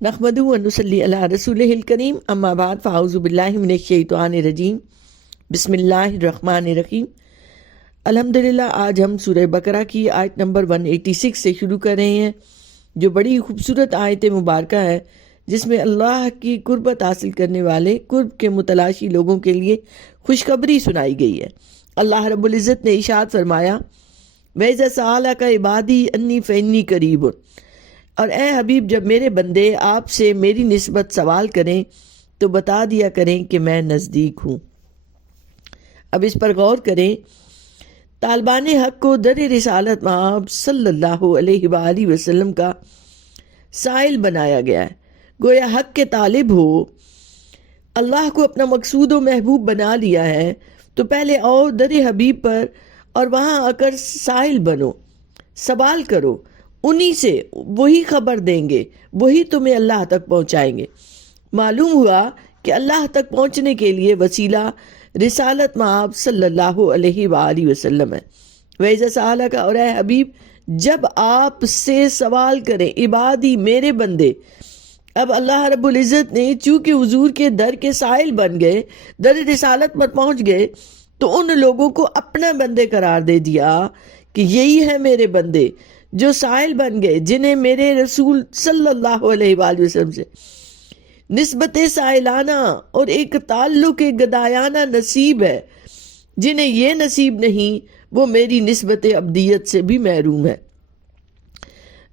نحمدہ و نصلی علی رسولہ الکریم، اما بعد فاعوذ باللہ من الشیطان الرجیم، بسم اللہ الرحمن الرحیم۔ الحمدللہ آج ہم سورہ بقرہ کی آیت نمبر 186 سے شروع کر رہے ہیں، جو بڑی خوبصورت آیت مبارکہ ہے، جس میں اللہ کی قربت حاصل کرنے والے قرب کے متلاشی لوگوں کے لیے خوشخبری سنائی گئی ہے۔ اللہ رب العزت نے ارشاد فرمایا، وَإِذَا سَأَلَكَ عِبَادِي أَنِّي فَإِنِّي قَرِيبٌ، اور اے حبیب جب میرے بندے آپ سے میری نسبت سوال کریں تو بتا دیا کریں کہ میں نزدیک ہوں۔ اب اس پر غور کریں، طالبان حق کو در رسالت مآب صلی اللہ علیہ وآلہ وسلم کا سائل بنایا گیا ہے، گویا حق کے طالب ہو، اللہ کو اپنا مقصود و محبوب بنا لیا ہے تو پہلے آؤ در حبیب پر اور وہاں آ کر سائل بنو، سوال کرو، انہی سے، وہی خبر دیں گے، وہی تمہیں اللہ تک پہنچائیں گے۔ معلوم ہوا کہ اللہ تک پہنچنے کے لیے وسیلہ رسالت مآب صلی اللہ علیہ وآلہ وسلم ہے۔ وَإِذَا سَأَلَكَ، اور اے حبیب جب آپ سے سوال کریں عبادی میرے بندے، اب اللہ رب العزت نے چونکہ حضور کے در کے سائل بن گئے، در رسالت پر پہنچ گئے، تو ان لوگوں کو اپنا بندے قرار دے دیا کہ یہی ہے میرے بندے جو سائل بن گئے، جنہیں میرے رسول صلی اللہ علیہ وآلہ وسلم سے نسبت سائلانہ اور ایک تعلق گدایانہ نصیب ہے۔ جنہیں یہ نصیب نہیں وہ میری نسبت عبدیت سے بھی محروم ہے۔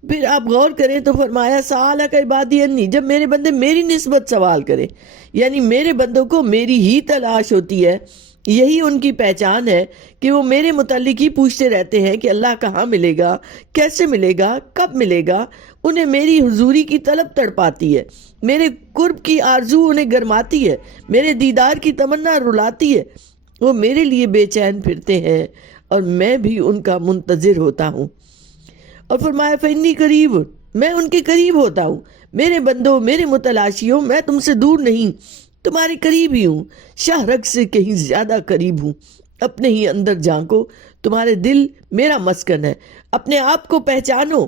پھر آپ غور کریں تو فرمایا سألک عبادی انی، جب میرے بندے میری نسبت سوال کریں، یعنی میرے بندوں کو میری ہی تلاش ہوتی ہے، یہی ان کی پہچان ہے کہ وہ میرے متعلق ہی پوچھتے رہتے ہیں کہ اللہ کہاں ملے گا، کیسے ملے گا، کب ملے گا۔ انہیں میری حضوری کی طلب تڑپاتی ہے، میرے قرب کی آرزو انہیں گرماتی ہے، میرے دیدار کی تمنا رلاتی ہے۔ وہ میرے لیے بے چین پھرتے ہیں اور میں بھی ان کا منتظر ہوتا ہوں۔ اور فرمایا فإنی قریب، میں ان کے قریب ہوتا ہوں۔ میرے بندوں، میرے متلاشیوں، میں تم سے دور نہیں، تمہارے قریب ہی ہوں، شاہ رگ سے کہیں زیادہ قریب ہوں۔ اپنے ہی اندر جھانکو، تمہارے دل میرا مسکن ہے، اپنے آپ کو پہچانو،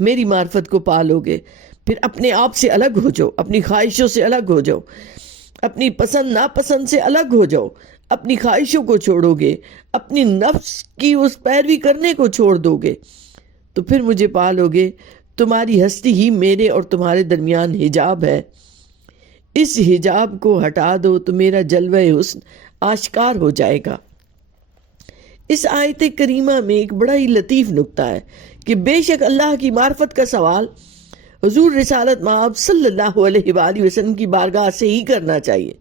میری معرفت کو پالو گے۔ پھر اپنے آپ سے الگ ہو جاؤ، اپنی خواہشوں سے الگ ہو جاؤ، اپنی پسند ناپسند سے الگ ہو جاؤ، اپنی خواہشوں کو چھوڑو گے، اپنی نفس کی اس پیروی کرنے کو چھوڑ دو گے تو پھر مجھے پالو گے۔ تمہاری ہستی ہی میرے اور تمہارے درمیان حجاب ہے، اس حجاب کو ہٹا دو تو میرا جلوہ حسن آشکار ہو جائے گا۔ اس آیت کریمہ میں ایک بڑا ہی لطیف نکتہ ہے کہ بے شک اللہ کی معرفت کا سوال حضور رسالت مآب صلی اللہ علیہ وآلہ وسلم کی بارگاہ سے ہی کرنا چاہیے،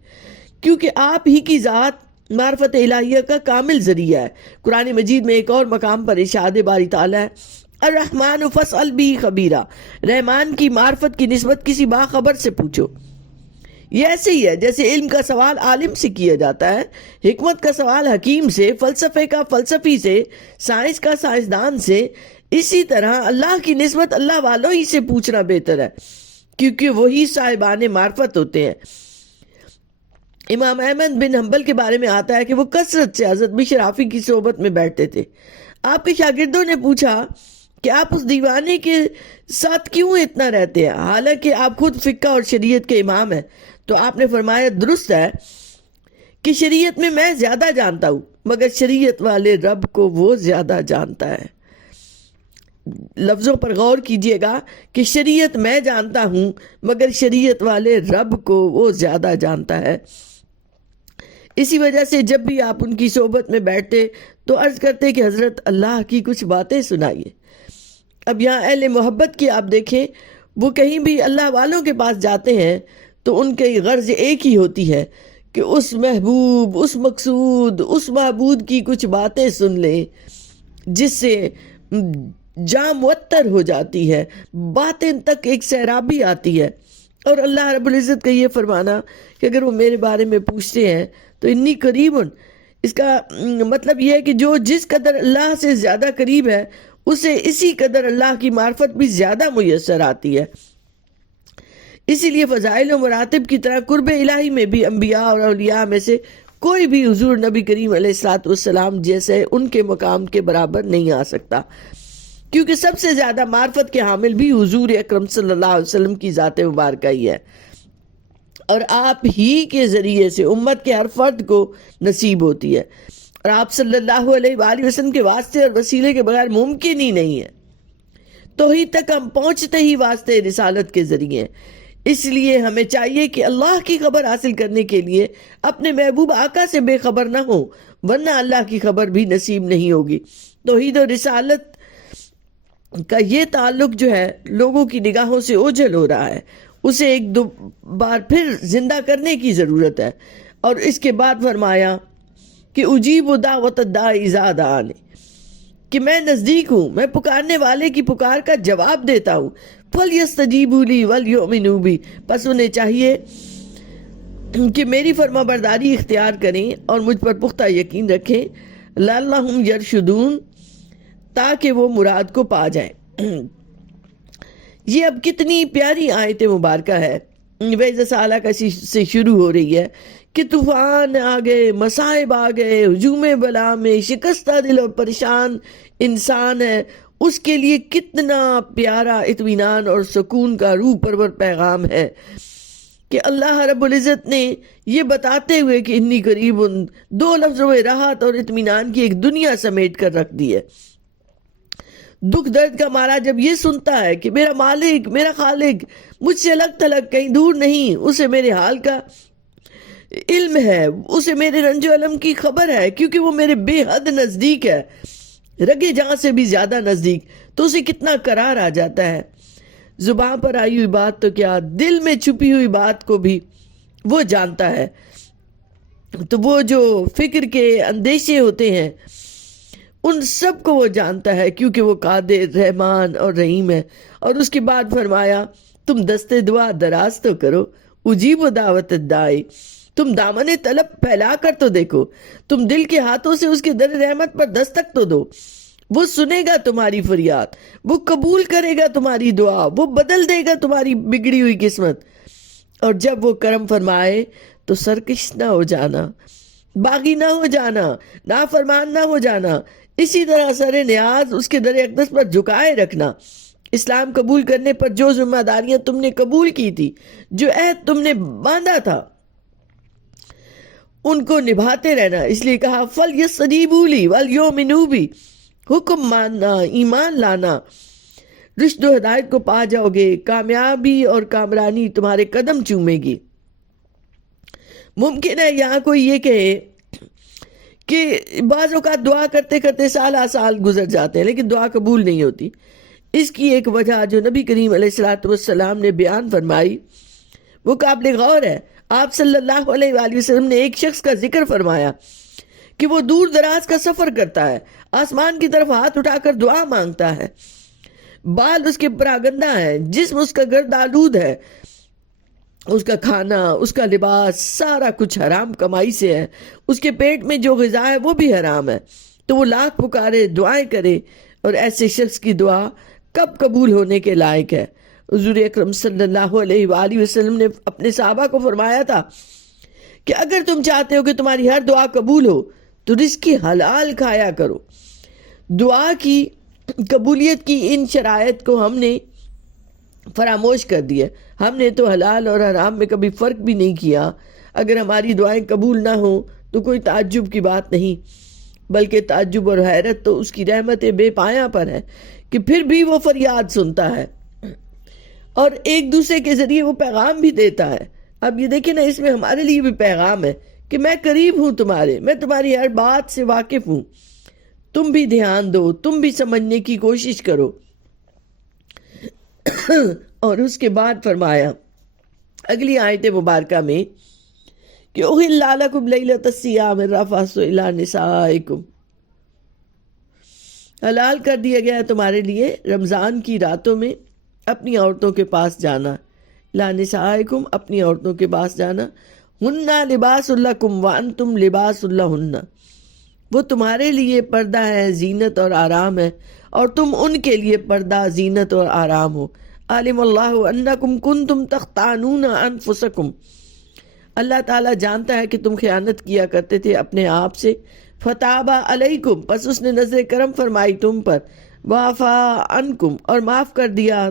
کیونکہ آپ ہی کی ذات معرفت الہیہ کا کامل ذریعہ ہے۔ قرآن مجید میں ایک اور مقام پر ارشاد باری تعالیٰ ہے، الرحمن فاسأل بہ خبیرا، رحمان کی معرفت کی نسبت کسی باخبر سے پوچھو۔ یہ ایسے ہی ہے جیسے علم کا سوال عالم سے کیا جاتا ہے، حکمت کا سوال حکیم سے، فلسفے کا فلسفی سے، سائنس کا سائنسدان سے، اسی طرح اللہ کی نسبت اللہ والوں ہی سے پوچھنا بہتر ہے، کیونکہ وہی صاحبان معرفت ہوتے ہیں۔ امام احمد بن حنبل کے بارے میں آتا ہے کہ وہ کثرت سے حضرت بشرافی کی صحبت میں بیٹھتے تھے۔ آپ کے شاگردوں نے پوچھا کہ آپ اس دیوانے کے ساتھ کیوں اتنا رہتے ہیں، حالانکہ آپ خود فقہ اور شریعت کے امام ہیں؟ تو آپ نے فرمایا درست ہے کہ شریعت میں زیادہ جانتا ہوں، مگر شریعت والے رب کو وہ زیادہ جانتا ہے۔ لفظوں پر غور کیجئے گا کہ شریعت میں جانتا ہوں مگر شریعت والے رب کو وہ زیادہ جانتا ہے۔ اسی وجہ سے جب بھی آپ ان کی صحبت میں بیٹھتے تو عرض کرتے کہ حضرت اللہ کی کچھ باتیں سنائیے۔ اب یہاں اہل محبت کی آپ دیکھیں، وہ کہیں بھی اللہ والوں کے پاس جاتے ہیں تو ان کی غرض ایک ہی ہوتی ہے کہ اس محبوب، اس مقصود، اس معبود کی کچھ باتیں سن لیں، جس سے جاں معطر ہو جاتی ہے، باطن تک ایک سیرابی آتی ہے۔ اور اللہ رب العزت کا یہ فرمانا کہ اگر وہ میرے بارے میں پوچھتے ہیں تو انی قریب، اس کا مطلب یہ ہے کہ جو جس قدر اللہ سے زیادہ قریب ہے اسے اسی قدر اللہ کی معرفت بھی زیادہ میسر آتی ہے۔ اسی لیے فضائل و مراتب کی طرح قرب الہی میں بھی انبیاء اور اولیاء میں سے کوئی بھی حضور نبی کریم علیہ الصلوۃ والسلام جیسے ان کے مقام کے برابر نہیں آ سکتا۔ کیونکہ سب سے زیادہ معرفت کے حامل بھی حضور اکرم صلی اللہ علیہ وسلم کی ذات مبارکہ ہی ہے، اور آپ ہی کے ذریعے سے امت کے ہر فرد کو نصیب ہوتی ہے، اور آپ صلی اللہ علیہ وآلہ وسلم کے واسطے اور وسیلے کے بغیر ممکن ہی نہیں ہے۔ توحید تک ہم پہنچتے ہی واسطے رسالت کے ذریعے، اس لیے ہمیں چاہیے کہ اللہ کی خبر حاصل کرنے کے لیے اپنے محبوب آقا سے بے خبر نہ ہو، ورنہ اللہ کی خبر بھی نصیب نہیں ہوگی۔ توحید و رسالت کا یہ تعلق جو ہے لوگوں کی نگاہوں سے اوجھل ہو رہا ہے، اسے ایک دو بار پھر زندہ کرنے کی ضرورت ہے۔ اور اس کے بعد فرمایا کہ اجیب دعوت الداعی اذا دعانی، کہ میں نزدیک ہوں، میں پکارنے والے کی پکار کا جواب دیتا ہوں۔ فَلْيَسْتَجِيبُوا لِي وَلْيُؤْمِنُوا بِي، پس انہیں چاہیے کہ میری فرما برداری اختیار کریں اور مجھ پر پختہ یقین رکھیں، لَعَلَّهُمْ يَرْشُدُونَ، تاکہ وہ مراد کو پا جائیں۔ یہ اب کتنی پیاری آیت مبارکہ ہے، وَإِذَا سَأَلَكَ سے شروع ہو رہی ہے کہ طوفان آ گئے، مصائب آ گئے، ہجوم بلا میں شکستہ دل اور پریشان انسان ہے، اس کے لیے کتنا پیارا اطمینان اور سکون کا روح پرور پیغام ہے کہ اللہ رب العزت نے یہ بتاتے ہوئے کہ انی قریب، ان دو لفظوں میں راحت اور اطمینان کی ایک دنیا سمیٹ کر رکھ دی ہے۔ دکھ درد کا مارا جب یہ سنتا ہے کہ میرا مالک، میرا خالق مجھ سے الگ تھلگ کہیں دور نہیں، اسے میرے حال کا علم ہے، اسے میرے رنج و علم کی خبر ہے، کیونکہ وہ میرے بے حد نزدیک ہے، رگے جہاں سے بھی زیادہ نزدیک، تو اسے کتنا قرار آ جاتا ہے۔ زبان پر آئی ہوئی بات تو کیا، دل میں چھپی ہوئی بات کو بھی وہ جانتا ہے۔ تو وہ جو فکر کے اندیشے ہوتے ہیں ان سب کو وہ جانتا ہے، کیونکہ وہ قادر، رحمان اور رحیم ہے۔ اور اس کے بعد فرمایا تم دست دعا دراز تو کرو، اجیب دعوت الداعی، تم دامن طلب پھیلا کر تو دیکھو، تم دل کے ہاتھوں سے اس کے در رحمت پر دستک تو دو، وہ سنے گا تمہاری فریاد، وہ قبول کرے گا تمہاری دعا، وہ بدل دے گا تمہاری بگڑی ہوئی قسمت۔ اور جب وہ کرم فرمائے تو سرکش نہ ہو جانا، باغی نہ ہو جانا، نافرمان نہ ہو جانا، اسی طرح سر نیاز اس کے در اقدس پر جھکائے رکھنا۔ اسلام قبول کرنے پر جو ذمہ داریاں تم نے قبول کی تھی، جو عہد تم نے باندھا تھا، ان کو نبھاتے رہنا۔ اس لیے کہا فَلْيَسْتَجِيبُوا لِي وَلْيُؤْمِنُوا بِي، حکم ماننا، ایمان لانا، رشد و ہدایت کو پا جاؤ گے، کامیابی اور کامرانی تمہارے قدم چومے گی۔ ممکن ہے یہاں کوئی یہ کہے کہ بعض اوقات دعا کرتے کرتے سال سال گزر جاتے ہیں لیکن دعا قبول نہیں ہوتی۔ اس کی ایک وجہ جو نبی کریم علیہ السلام نے بیان فرمائی وہ قابل غور ہے۔ آپ صلی اللہ علیہ وآلہ وسلم نے ایک شخص کا ذکر فرمایا کہ وہ دور دراز کا سفر کرتا ہے، آسمان کی طرف ہاتھ اٹھا کر دعا مانگتا ہے، بال اس کے پراگندہ ہیں، جسم اس کا گرد آلود ہے، اس کا کھانا، اس کا لباس، سارا کچھ حرام کمائی سے ہے، اس کے پیٹ میں جو غذا ہے وہ بھی حرام ہے، تو وہ لاکھ پکارے، دعائیں کرے، اور ایسے شخص کی دعا کب قبول ہونے کے لائق ہے؟ حضور اکرم صلی اللہ علیہ وآلہ وسلم نے اپنے صحابہ کو فرمایا تھا کہ اگر تم چاہتے ہو کہ تمہاری ہر دعا قبول ہو تو رزق کی حلال کھایا کرو۔ دعا کی قبولیت کی ان شرائط کو ہم نے فراموش کر دیا، ہم نے تو حلال اور حرام میں کبھی فرق بھی نہیں کیا۔ اگر ہماری دعائیں قبول نہ ہوں تو کوئی تعجب کی بات نہیں، بلکہ تعجب اور حیرت تو اس کی رحمت بے پایاں پر ہے کہ پھر بھی وہ فریاد سنتا ہے اور ایک دوسرے کے ذریعے وہ پیغام بھی دیتا ہے۔ اب یہ دیکھیں نا، اس میں ہمارے لیے بھی پیغام ہے کہ میں قریب ہوں تمہارے، میں تمہاری ہر بات سے واقف ہوں، تم بھی دھیان دو، تم بھی سمجھنے کی کوشش کرو۔ اور اس کے بعد فرمایا اگلی آیت مبارکہ میں کہ اُحِلَّ لَکُمْ لَیْلَۃَ الصِّیَامِ الرَّفَثُ إِلَىٰ نِسَائِکُمْ، حلال کر دیا گیا ہے تمہارے لیے رمضان کی راتوں میں اپنی عورتوں کے پاس جانا، لا نسائکم، اپنی عورتوں کے پاس جانا، ہننا لباس لکم وانتم لباس لہن، وہ تمہارے لیے پردہ ہے، زینت اور آرام ہے، اور تم ان کے لیے پردہ، زینت اور آرام ہو۔ عالم اللہ انکم کنتم تختانون انفسکم، اللہ تعالیٰ جانتا ہے کہ تم خیانت کیا کرتے تھے اپنے آپ سے، فتاب علیکم، پس اس نے نظر کرم فرمائی تم پر، وعفا عنکم اور معاف کر دیا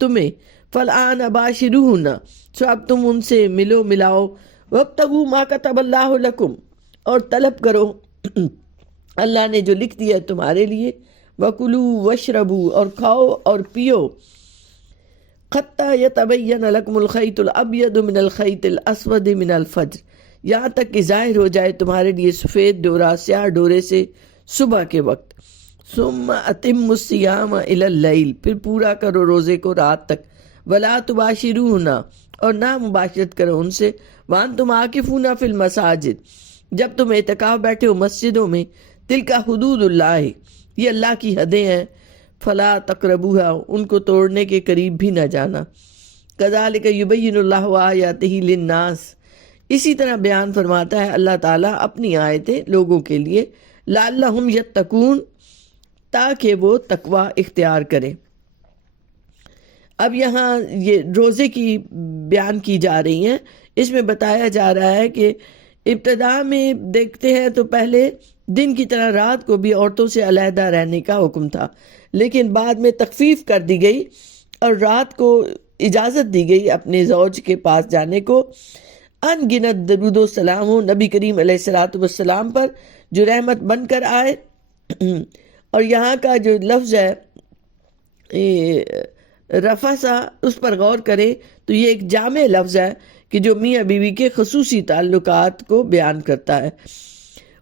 تمہیں، فالآن باشروہن سو اب تم ان سے ملو ملاؤ، وابتغوا ما کتب اللہ لکم اور طلب کرو اللہ نے جو لکھ دیا تمہارے لیے، وکلوا واشربوا اور کھاؤ اور پیو، حتی یتبین لکم الخیط الابیض من الخیط الاسود من الفجر یہاں تک کہ ظاہر ہو جائے تمہارے لیے سفید ڈورا سیاہ ڈورے سے صبح کے وقت، ثم اتموا الصیام الی اللیل پھر پورا کرو روزے کو رات تک، ولا تباشروہن اور نہ مباشرت کرو ان سے، وانتم عاکفون فی المساجد جب تم اعتکاف بیٹھے ہو مسجدوں میں، تلک حدود اللہ یہ اللہ کی حدیں ہیں، فلا تقربوها ان کو توڑنے کے قریب بھی نہ جانا، کذالک یبین اللہ آیاتہ للناس اسی طرح بیان فرماتا ہے اللہ تعالیٰ اپنی آیتیں لوگوں کے لیے، لعلہم یتقون تاکہ وہ تقوی اختیار کریں۔ اب یہاں یہ روزے کی بیان کی جا رہی ہیں، اس میں بتایا جا رہا ہے کہ ابتدا میں دیکھتے ہیں تو پہلے دن کی طرح رات کو بھی عورتوں سے علیحدہ رہنے کا حکم تھا، لیکن بعد میں تخفیف کر دی گئی اور رات کو اجازت دی گئی اپنے زوج کے پاس جانے کو۔ ان گنت درود و سلام ہو نبی کریم علیہ الصلوۃ والسلام پر جو رحمت بن کر آئے، اور یہاں کا جو لفظ ہے رفسا اس پر غور کریں تو یہ ایک جامع لفظ ہے کہ جو میاں بیوی کے خصوصی تعلقات کو بیان کرتا ہے۔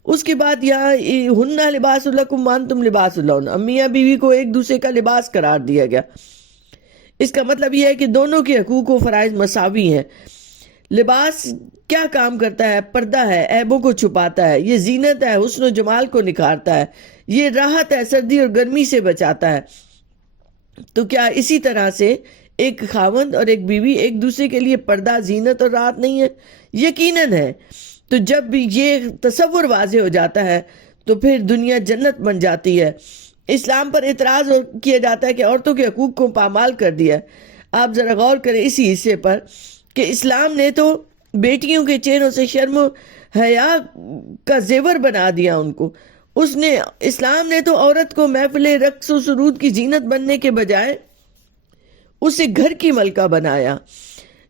اس کے بعد یہاں ہن لباس لکم وانتم لباس لہن، اب میاں بیوی کو ایک دوسرے کا لباس قرار دیا گیا۔ اس کا مطلب یہ ہے کہ دونوں کے حقوق و فرائض مساوی ہیں۔ لباس کیا کام کرتا ہے؟ پردہ ہے، عیبوں کو چھپاتا ہے، یہ زینت ہے، حسن و جمال کو نکھارتا ہے، یہ راحت ہے، سردی اور گرمی سے بچاتا ہے۔ تو کیا اسی طرح سے ایک خاوند اور ایک بیوی ایک دوسرے کے لیے پردہ، زینت اور راحت نہیں ہے؟ یقیناً ہے۔ تو جب بھی یہ تصور واضح ہو جاتا ہے تو پھر دنیا جنت بن جاتی ہے۔ اسلام پر اعتراض کیا جاتا ہے کہ عورتوں کے حقوق کو پامال کر دیا ہے۔ آپ ذرا غور کریں اسی حصے پر کہ اسلام نے تو بیٹیوں کے چہروں سے شرم و حیا کا زیور بنا دیا ان کو۔ اسلام نے تو عورت کو محفل رقص و سرود کی زینت بننے کے بجائے اسے گھر کی ملکہ بنایا۔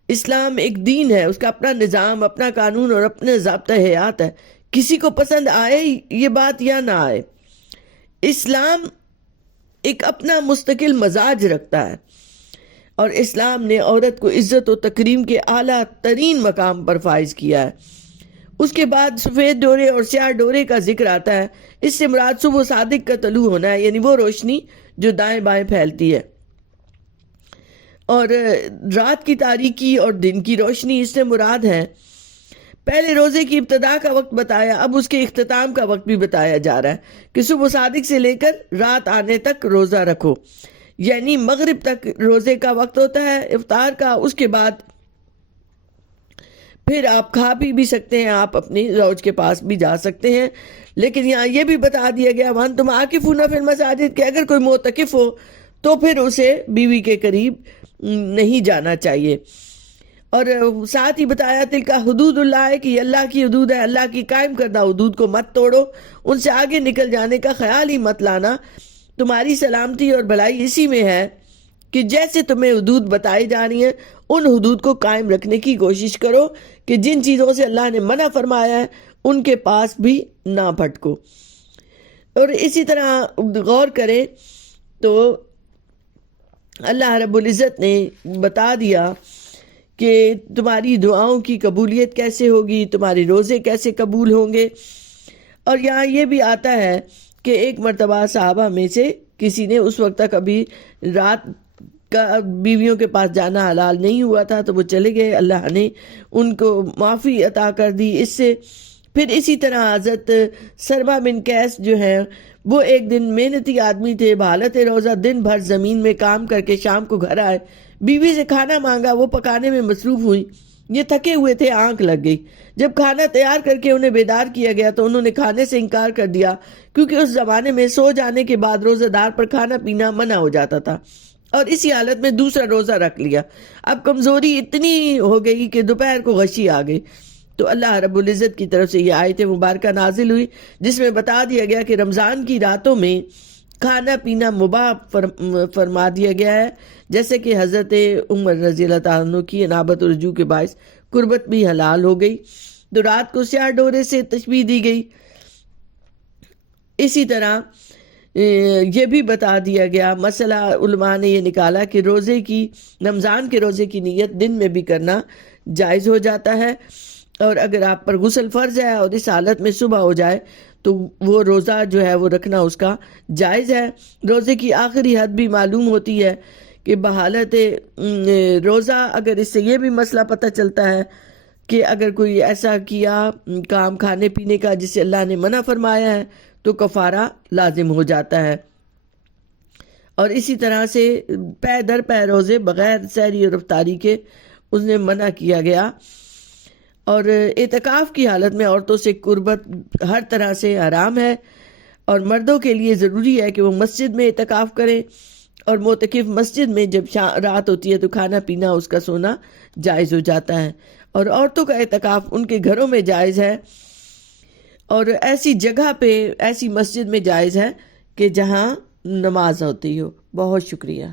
اسلام ایک دین ہے، اس کا اپنا نظام، اپنا قانون اور اپنے ضابطہ حیات ہے، کسی کو پسند آئے یہ بات یا نہ آئے۔ اسلام ایک اپنا مستقل مزاج رکھتا ہے، اور اسلام نے عورت کو عزت و تکریم کے اعلیٰ ترین مقام پر فائز کیا ہے۔ اس کے بعد سفید ڈورے اور سیاہ ڈورے کا ذکر آتا ہے۔ اس سے مراد صبح صادق کا طلوع ہونا ہے، یعنی وہ روشنی جو دائیں بائیں پھیلتی ہے، اور رات کی تاریکی اور دن کی روشنی اس سے مراد ہے۔ پہلے روزے کی ابتدا کا وقت بتایا، اب اس کے اختتام کا وقت بھی بتایا جا رہا ہے کہ صبح صادق سے لے کر رات آنے تک روزہ رکھو، یعنی مغرب تک روزے کا وقت ہوتا ہے افطار کا۔ اس کے بعد پھر آپ کھا پی بھی سکتے ہیں، آپ اپنی زوج کے پاس بھی جا سکتے ہیں، لیکن یہاں یہ بھی بتا دیا گیا وَأَنْتُمْ عَاكِفُونَ فِي الْمَسَاجِدِ کہ اگر کوئی معتکف ہو تو پھر اسے بیوی کے قریب نہیں جانا چاہیے۔ اور ساتھ ہی بتایا تلک حدود اللہ ہے کہ یہ اللہ کی حدود ہے، اللہ کی قائم کردہ حدود کو مت توڑو، ان سے آگے نکل جانے کا خیال ہی مت لانا۔ تمہاری سلامتی اور بھلائی اسی میں ہے کہ جیسے تمہیں حدود بتائی جا رہی ہیں ان حدود کو قائم رکھنے کی کوشش کرو، کہ جن چیزوں سے اللہ نے منع فرمایا ہے ان کے پاس بھی نہ پھٹکو۔ اور اسی طرح غور کریں تو اللہ رب العزت نے بتا دیا کہ تمہاری دعاؤں کی قبولیت کیسے ہوگی، تمہارے روزے کیسے قبول ہوں گے۔ اور یہاں یہ بھی آتا ہے کہ ایک مرتبہ صحابہ میں سے کسی نے اس وقت تک ابھی رات کا بیویوں کے پاس جانا حلال نہیں ہوا تھا تو وہ چلے گئے، اللہ نے ان کو معافی عطا کر دی اس سے۔ پھر اسی طرح حضرت سرما بن قیس جو ہیں وہ ایک دن محنتی آدمی تھے، بحالت روزہ دن بھر زمین میں کام کر کے شام کو گھر آئے، بیوی سے کھانا مانگا، وہ پکانے میں مصروف ہوئی، یہ تھکے ہوئے تھے، آنکھ لگ گئی۔ جب کھانا تیار کر کے انہیں بیدار کیا گیا تو انہوں نے کھانے سے انکار کر دیا، کیونکہ اس زمانے میں سو جانے کے بعد روزہ دار پر کھانا پینا منع ہو جاتا تھا، اور اسی حالت میں دوسرا روزہ رکھ لیا۔ اب کمزوری اتنی ہو گئی کہ دوپہر کو غشی آ گئی، تو اللہ رب العزت کی طرف سے یہ آیت مبارکہ نازل ہوئی جس میں بتا دیا گیا کہ رمضان کی راتوں میں کھانا پینا مباح فرما دیا گیا ہے، جیسے کہ حضرت عمر رضی اللہ تعالیٰ عنہ کی انابت و رجوع کے باعث قربت بھی حلال ہو گئی، تو رات کو سیاہ ڈورے سے تشبیہ دی گئی۔ اسی طرح یہ بھی بتا دیا گیا، مسئلہ علماء نے یہ نکالا کہ روزے کی، رمضان کے روزے کی نیت دن میں بھی کرنا جائز ہو جاتا ہے، اور اگر آپ پر غسل فرض ہے اور اس حالت میں صبح ہو جائے تو وہ روزہ جو ہے وہ رکھنا اس کا جائز ہے۔ روزے کی آخری حد بھی معلوم ہوتی ہے کہ بحالت روزہ، اگر اس سے یہ بھی مسئلہ پتہ چلتا ہے کہ اگر کوئی ایسا کیا کام کھانے پینے کا جسے اللہ نے منع فرمایا ہے تو کفارہ لازم ہو جاتا ہے۔ اور اسی طرح سے پے در پے روزے بغیر سحری اور افطاری کے اس نے منع کیا گیا۔ اور اعتکاف کی حالت میں عورتوں سے قربت ہر طرح سے حرام ہے، اور مردوں کے لیے ضروری ہے کہ وہ مسجد میں اعتکاف کریں، اور معتکف مسجد میں جب رات ہوتی ہے تو کھانا پینا اس کا سونا جائز ہو جاتا ہے، اور عورتوں کا اعتکاف ان کے گھروں میں جائز ہے، اور ایسی جگہ پہ ایسی مسجد میں جائز ہے کہ جہاں نماز ہوتی ہو۔ بہت شکریہ۔